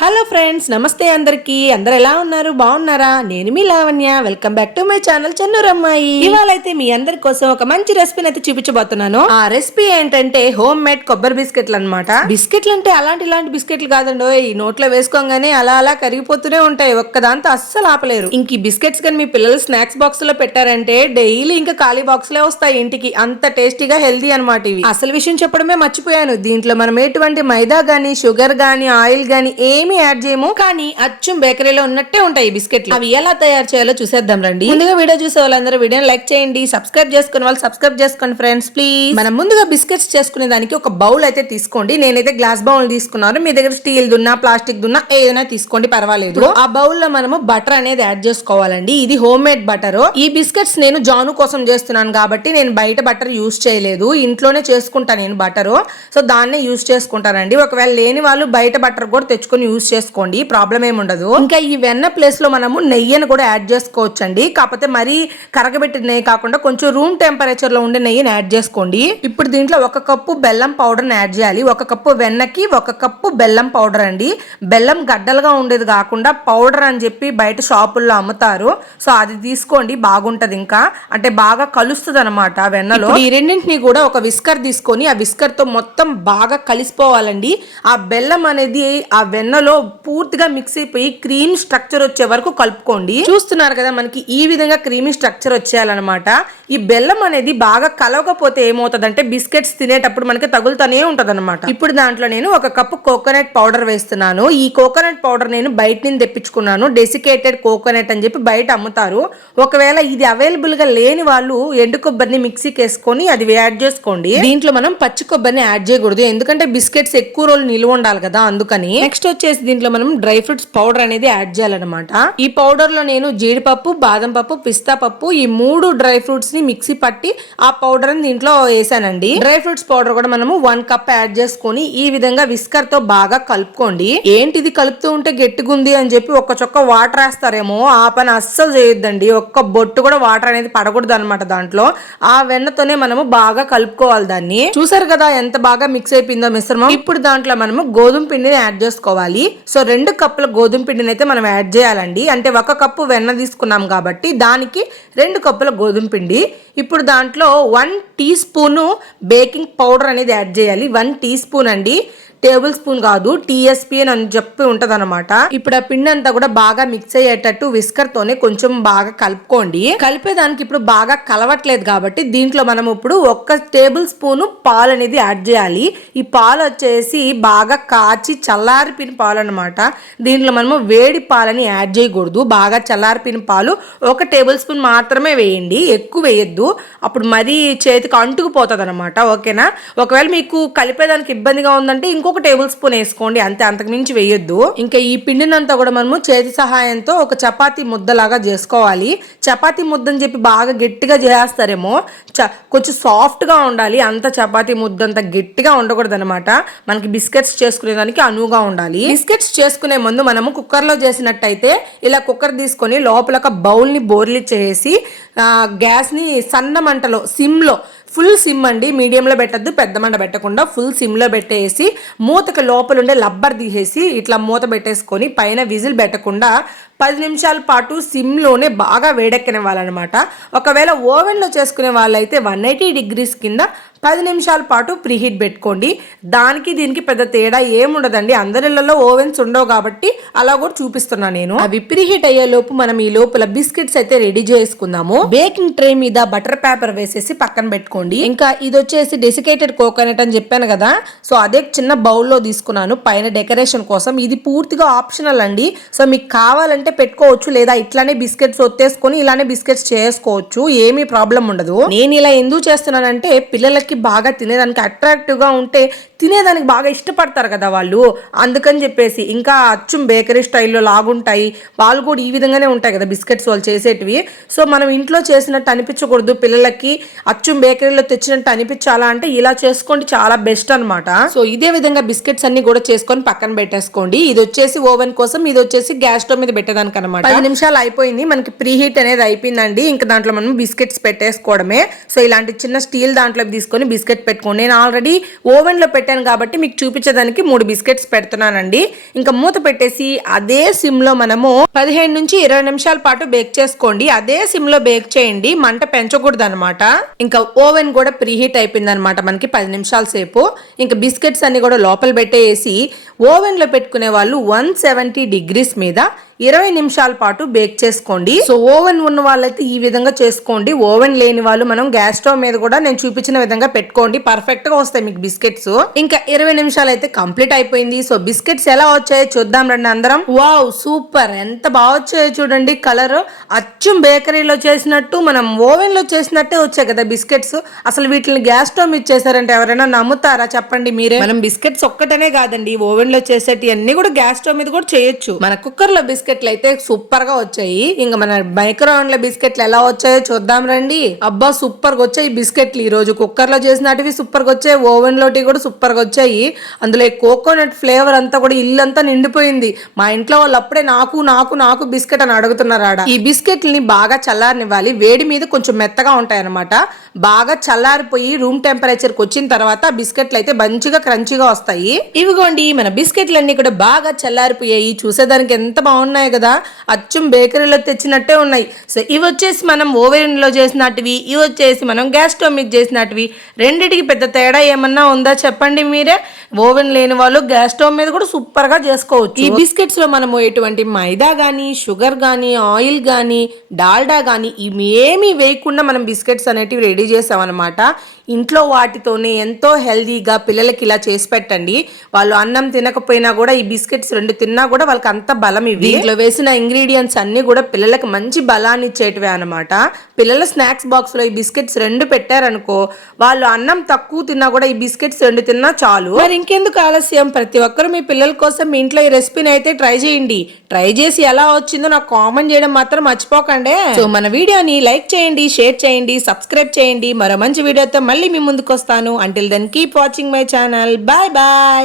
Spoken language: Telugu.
హలో ఫ్రెండ్స్, నమస్తే అందరికి. అందరు ఎలా ఉన్నారు? బాగున్నారా? నేను మీ Lavanya. Welcome back to my channel చన్నూరమ్మాయి. ఇవాళ అయితే మీ అందరి కోసం ఒక మంచి రెసిపీని అయితే చూపించబోతున్నాను. ఆ రెసిపీ ఏంటంటే హోమ్ మేడ్ కొబ్బరి బిస్కెట్లు అన్నమాట. బిస్కెట్లు అంటే ఇలాంటి బిస్కెట్లు కాదండో, ఈ నోట్లో వేసుకోగానే అలా అలా కరిగిపోతూనే ఉంటాయి. ఒక్కదాంతో అస్సలు ఆపలేరు. ఇంక ఈ బిస్కెట్స్ కానీ మీ పిల్లలు స్నాక్స్ బాక్స్ లో పెట్టారంటే డైలీ ఇంకా ఖాళీ బాక్స్ లే వస్తాయి ఇంటికి. అంత టేస్టీగా హెల్దీ అనమాట ఇవి. అసలు విషయం చెప్పడమే మర్చిపోయాను. దీంట్లో మనం ఎటువంటి మైదా గానీ షుగర్ గానీ ఆయిల్ గానీ ఏమి యాడ్ చేయము, కానీ అచ్చం బేకరీలో ఉన్నట్టే ఉంటాయి ఈ బిస్కెట్లు. అవి ఎలా తయారు చేయాలో చూసేద్దాం రండి. ముందుగా వీడియో చూసే వాళ్ళందరూ వీడియోని లైక్ చేయండి, సబ్స్క్రైబ్ చేసుకునే వాళ్ళు సబ్స్క్రైబ్ చేసుకోండి ఫ్రెండ్స్ ప్లీజ్. మనం ముందుగా బిస్కెట్స్ చేసుకునే దానికి ఒక బౌల్ అయితే తీసుకోండి. నేనైతే గ్లాస్ బౌల్ తీసుకున్నాను. మీ దగ్గర స్టీల్ దున్నా ప్లాస్టిక్ దున్నా ఏదైనా తీసుకోండి, పర్వాలేదు. ఆ బౌల్ లో మనము బటర్ అనేది యాడ్ చేసుకోవాలండి. ఇది హోమ్ మేడ్ బటర్. ఈ బిస్కెట్స్ నేను జాను కోసం చేస్తున్నాను కాబట్టి నేను బయట బటర్ యూస్ చేయలేదు, ఇంట్లోనే చేసుకుంటాను నేను బటర్. సో దాన్నే యూస్ చేసుకుంటానండి. ఒకవేళ లేని వాళ్ళు బయట బటర్ కూడా తెచ్చుకొని యూస్ చేసుకోండి, ప్రాబ్లం ఏమి ఉండదు. ఇంకా ఈ వెన్న ప్లేస్ లో మనము నెయ్యిని కూడా యాడ్ చేసుకోవచ్చు అండి. కాకపోతే మరీ కరగబెట్టిన నెయ్యి కాకుండా కొంచెం రూమ్ టెంపరేచర్ లో ఉండే నెయ్యిని యాడ్ చేసుకోండి. ఇప్పుడు దీంట్లో 1 కప్పు బెల్లం పౌడర్ యాడ్ చేయాలి. 1 కప్పు వెన్నకి 1 కప్పు బెల్లం పౌడర్ అండి. బెల్లం గడ్డలుగా ఉండేది కాకుండా పౌడర్ అని చెప్పి బయట షాపుల్లో అమ్ముతారు. సో అది తీసుకోండి, బాగుంటది. ఇంకా అంటే బాగా కలుస్తుంది అనమాట వెన్నలో. ఈ రెండింటిని కూడా ఒక విస్కర్ తీసుకొని ఆ విస్కర్ తో మొత్తం బాగా కలిసిపోవాలండి. ఆ బెల్లం అనేది ఆ వెన్నలో పూర్తిగా మిక్స్ అయిపోయి క్రీమ్ స్ట్రక్చర్ వచ్చే వరకు కలుపుకోండి. చూస్తున్నారు కదా, మనకి ఈ విధంగా క్రీమీ స్ట్రక్చర్ వచ్చేయాలన్నమాట. ఈ బెల్లం అనేది బాగా కలవకపోతే ఏమవుతుందంటే బిస్కెట్స్ తినేటప్పుడు మనకి తగులుతూనే ఉంటది అనమాట. ఇప్పుడు దాంట్లో నేను 1 కప్పు కోకోనట్ పౌడర్ వేస్తున్నాను. ఈ కోకోనట్ పౌడర్ నేను బయట నుంచి తెప్పించుకున్నాను. డెసికేటెడ్ కోకోనట్ అని చెప్పి బయట అమ్ముతారు. ఒకవేళ ఇది అవైలబుల్ గా లేని వాళ్ళు ఎండు కొబ్బరిని మిక్సీకి వేసుకొని అది యాడ్ చేసుకోండి. దీంట్లో మనం పచ్చి కొబ్బరిని యాడ్ చేయకూడదు, ఎందుకంటే బిస్కెట్స్ ఎక్కువ రోజులు నిల్వ ఉండాలి కదా, అందుకని. నెక్స్ట్ వచ్చేసి దీంట్లో మనం డ్రై ఫ్రూట్స్ పౌడర్ అనేది యాడ్ చేయాలన్నమాట. ఈ పౌడర్ లో నేను జీడిపప్పు, బాదం పప్పు, పిస్తా పప్పు ఈ 3 డ్రై ఫ్రూట్స్ ని మిక్సీ పట్టి ఆ పౌడర్ ని దీంట్లో వేసానండి. డ్రై ఫ్రూట్స్ పౌడర్ కూడా మనము 1 కప్ యాడ్ చేసుకొని ఈ విధంగా విస్కర్ తో బాగా కలుపుకోండి. ఏంటిది కలుపుతూ ఉంటే గట్టిగుంది అని చెప్పి ఒక్క చొక్క వాటర్ వేస్తారేమో, ఆ పని అస్సలు చేయొద్దండి. ఒక్క బొట్టు కూడా వాటర్ అనేది పడకూడదు అనమాట దాంట్లో. ఆ వెన్నతోనే మనము బాగా కలుపుకోవాలి దాన్ని. చూసారు కదా ఎంత బాగా మిక్స్ అయిపోయిందో మిశ్రమం. ఇప్పుడు దాంట్లో మనము గోధుమ పిండిని యాడ్ చేసుకోవాలి. సో 2 కప్పుల గోధుమ పిండిని అయితే మనం యాడ్ చేయాలండి. అంటే 1 కప్పు వెన్న తీసుకున్నాం కాబట్టి దానికి 2 కప్పుల గోధుమ పిండి. ఇప్పుడు దాంట్లో 1 టీ స్పూన్ బేకింగ్ పౌడర్ అనేది యాడ్ చేయాలి. 1 టీ స్పూన్ అండి, టేబుల్ స్పూన్ కాదు, టీఎస్పీ అని చెప్పి ఉంటది అనమాట. ఇప్పుడు ఆ పిండి అంతా కూడా బాగా మిక్స్ అయ్యేటట్టు విస్కర్ తోనే కొంచెం బాగా కలుపుకోండి. కలిపేదానికి ఇప్పుడు బాగా కలవట్లేదు కాబట్టి దీంట్లో మనం ఇప్పుడు 1 టేబుల్ స్పూన్ పాలు అనేది యాడ్ చేయాలి. ఈ పాలు వచ్చేసి బాగా కాచి చల్లారిపిన పాలు అనమాట. దీంట్లో మనము వేడి పాలని యాడ్ చేయకూడదు. బాగా చల్లారిపిన పాలు 1 టేబుల్ స్పూన్ మాత్రమే వేయండి, ఎక్కువ వేయద్దు, అప్పుడు మరీ చేతికి అంటుకుపోతుంది అనమాట. ఓకేనా? ఒకవేళ మీకు కలిపేదానికి ఇబ్బందిగా ఉందంటే ఇంకొక టేబుల్ స్పూన్ వేసుకోండి, అంతే, అంతకు మించి వేయొద్దు. ఇంకా ఈ పిండినంతా కూడా మనము చేతి సహాయంతో ఒక చపాతీ ముద్దలాగా చేసుకోవాలి. చపాతీ ముద్ద అని చెప్పి బాగా గట్టిగా చేస్తారేమో, కొంచెం సాఫ్ట్ గా ఉండాలి. అంత చపాతీ ముద్ద అంత గట్టిగా ఉండకూడదు అనమాట. మనకి బిస్కెట్స్ చేసుకునేదానికి అనువుగా ఉండాలి. బిస్కెట్స్ చేసుకునే ముందు మనము కుక్కర్ లో చేసినట్టయితే ఇలా కుక్కర్ తీసుకొని లోపల ఒక బౌల్ ని బోర్లిచ్చేసి గ్యాస్ ని సన్న మంటలో సిమ్ లో, ఫుల్ సిమ్ అండి, మీడియంలో పెట్టద్దు, పెద్ద మంట పెట్టకుండా ఫుల్ సిమ్లో పెట్టేసి మూతకి లోపల ఉండే లబ్బర్ తీసేసి ఇట్లా మూత పెట్టేసుకొని పైన విజిల్ పెట్టకుండా 10 నిమిషాల పాటు సిమ్లోనే బాగా వేడెక్కనివ్వాలన్నమాట. ఒకవేళ ఓవెన్లో చేసుకునే వాళ్ళైతే 180 డిగ్రీస్ కింద 10 నిమిషాల పాటు ప్రీహీట్ పెట్టుకోండి. దానికి దీనికి పెద్ద తేడా ఏముండదండి. అందరిలో ఓవెన్స్ ఉండవు కాబట్టి అలా కూడా చూపిస్తున్నా నేను. అవి ప్రీహీట్ అయ్యే లోపు మనం ఈ లోపల బిస్కెట్స్ అయితే రెడీ చేసుకుందాము. బేకింగ్ ట్రే మీద బటర్ పేపర్ వేసేసి పక్కన పెట్టుకోండి. ఇంకా ఇది వచ్చేసి డెసికేటెడ్ కోకోనట్ అని చెప్పాను కదా, సో అదే చిన్న బౌల్లో తీసుకున్నాను పైన డెకరేషన్ కోసం. ఇది పూర్తిగా ఆప్షనల్ అండి. సో మీకు కావాలంటే పెట్టుకోవచ్చు, లేదా ఇట్లానే బిస్కెట్స్ ఒత్తేసుకొని ఇలానే బిస్కెట్స్ చేసుకోవచ్చు, ఏమీ ప్రాబ్లం ఉండదు. నేను ఇలా ఎందుకు చేస్తున్నానంటే పిల్లలకి బాగా తినేదానికి అట్రాక్టివ్ గా ఉంటే తినేదానికి బాగా ఇష్టపడతారు కదా వాళ్ళు, అందుకని చెప్పేసి. ఇంకా అచ్చం బేకరీ స్టైల్లో లాగుంటాయి, వాళ్ళు కూడా ఈ విధంగానే ఉంటాయి కదా బిస్కెట్స్ వాళ్ళు చేసేటివి. సో మనం ఇంట్లో చేసినట్టు అనిపించకూడదు, పిల్లలకి అచ్చం బేకరీలో తెచ్చినట్టు అనిపించాలా అంటే ఇలా చేసుకోండి, చాలా బెస్ట్ అనమాట. సో ఇదే విధంగా బిస్కెట్స్ అన్ని కూడా చేసుకొని పక్కన పెట్టేసుకోండి. ఇది వచ్చేసి ఓవెన్ కోసం, ఇది వచ్చేసి గ్యాస్ స్టవ్ మీద పెట్టేదానికి అనమాట. 10 నిమిషాలు అయిపోయింది, మనకి ప్రీహీట్ అనేది అయిపోయిందండి. ఇంకా దాంట్లో మనం బిస్కెట్స్ పెట్టేసుకోవడమే. సో ఇలాంటి చిన్న స్టీల్ దాంట్లో తీసుకొని బిస్కెట్ పెట్టుకోండి. నేను ఆల్రెడీ ఓవెన్ లో పెట్టాను కాబట్టి మీకు చూపించడానికి 3 బిస్కెట్స్ పెడుతున్నానండి. ఇంకా మూత పెట్టేసి అదే సిమ్ లో మనము 15 నుంచి 20 నిమిషాల పాటు బేక్ చేసుకోండి. అదే సిమ్ లో బేక్ చేయండి, మంట పెంచకూడదు అనమాట. ఇంకా ఓవెన్ కూడా ప్రీహీట్ అయిపోయింది అనమాట మనకి 10 నిమిషాల సేపు. ఇంకా బిస్కెట్స్ అన్ని కూడా లోపల పెట్టేసి ఓవెన్ లో పెట్టుకునే వాళ్ళు 170 డిగ్రీస్ మీద 20 నిమిషాల పాటు బేక్ చేసుకోండి. సో ఓవెన్ ఉన్న వాళ్ళైతే ఈ విధంగా చేసుకోండి. ఓవెన్ లేని వాళ్ళు మనం గ్యాస్ స్టవ్ మీద కూడా నేను చూపించిన విధంగా పెట్టుకోండి, పర్ఫెక్ట్ గా వస్తాయి మీకు బిస్కెట్స్. ఇంకా 20 నిమిషాలు అయితే కంప్లీట్ అయిపోయింది. సో బిస్కెట్స్ ఎలా వచ్చాయో చూద్దాం రండి అందరం. వావ్ సూపర్, ఎంత బాగా వచ్చాయో చూడండి. కలర్ అచ్చం బేకరీలో చేసినట్టు మనం ఓవెన్ లో చేసినట్టే వచ్చాయి కదా బిస్కెట్స్. అసలు వీటిని గ్యాస్ స్టవ్ మీద చేశారంటే ఎవరైనా నమ్ముతారా చెప్పండి మీరే. మనం బిస్కెట్స్ ఒక్కటనే కాదండి, ఓవెన్ లో చేసేటి అన్ని కూడా గ్యాస్ స్టవ్ మీద కూడా చేయొచ్చు. మన కుక్కర్ లో బిస్కెట్లు అయితే సూపర్ గా వచ్చాయి. ఇంకా మన మైక్రోవేవ్ లో బిస్కెట్లు ఎలా వచ్చాయో చూద్దాం రండి. అబ్బా సూపర్ గా వచ్చాయి బిస్కెట్లు. ఈ రోజు కుక్కర్ లో చేసినటివి సూపర్ గా వచ్చాయి, ఓవెన్ లోటి కూడా సూపర్ గా వచ్చాయి. అందులో కోకోనట్ ఫ్లేవర్ అంతా కూడా ఇల్లు అంతా నిండిపోయింది. మా ఇంట్లో వాళ్ళు అప్పుడే నాకు నాకు నాకు బిస్కెట్ అని అడుగుతున్నారు ఆడ. ఈ బిస్కెట్లని బాగా చల్లారనివ్వాలి, వేడి మీద కొంచెం మెత్తగా ఉంటాయి అనమాట. బాగా చల్లారిపోయి రూమ్ టెంపరేచర్ కి వచ్చిన తర్వాత బిస్కెట్లు అయితే మంచిగా క్రంచీగా వస్తాయి. ఇవిగోండి మన బిస్కెట్లు అన్ని కూడా బాగా చల్లారిపోయాయి. చూసేదానికి ఎంత బాగున్నాయి కదా, అచ్చం బేకరీలో తెచ్చినట్టే ఉన్నాయి. సో ఇవి వచ్చేసి మనం ఓవెన్ లో చేసినటివి, ఇవి వచ్చేసి మనం గ్యాస్ స్టవ్ మీద చేసినటివి. రెండిటికి పెద్ద తేడా ఏమన్నా ఉందా చెప్పండి మీరే. ఓవెన్ లేని వాళ్ళు గ్యాస్ స్టవ్ మీద కూడా సూపర్ గా చేసుకోవచ్చు. ఈ బిస్కెట్స్ లో మనము ఎటువంటి మైదా గానీ, షుగర్ గానీ, ఆయిల్ గానీ, డాల్డా గానీ ఇవి ఏమీ వేయకుండా మనం బిస్కెట్స్ అనేటివి రెడీ చేసామన్నమాట. ఇంట్లో వాటితోనే ఎంతో హెల్దీగా పిల్లలకి ఇలా చేసి పెట్టండి. వాళ్ళు అన్నం తినకపోయినా కూడా ఈ బిస్కెట్స్ 2 తిన్నా కూడా వాళ్ళకి అంత బలం. ఇవి దీంట్లో వేసిన ఇంగ్రీడియంట్స్ అన్ని కూడా పిల్లలకు మంచి బలాన్ని ఇచ్చేటివే అనమాట. పిల్లల స్నాక్స్ బాక్స్ లో ఈ బిస్కెట్స్ 2 పెట్టారనుకో, వాళ్ళు అన్నం తక్కువ తిన్నా కూడా ఈ బిస్కెట్స్ 2 తిన్నా చాలు. మరి ఇంకెందుకు ఆలస్యం, ప్రతి ఒక్కరు మీ పిల్లల కోసం మీ ఇంట్లో ఈ రెసిపీని అయితే ట్రై చేయండి. ట్రై చేసి ఎలా వచ్చిందో నాకు కామెంట్ చేయడం మాత్రం మర్చిపోకండి. సో మన వీడియోని లైక్ చేయండి, షేర్ చేయండి, సబ్స్క్రైబ్ చేయండి. మరో మంచి వీడియోతో మళ్ళీ మీ ముందుకు వస్తాను. Until then keep watching my channel. Bye bye.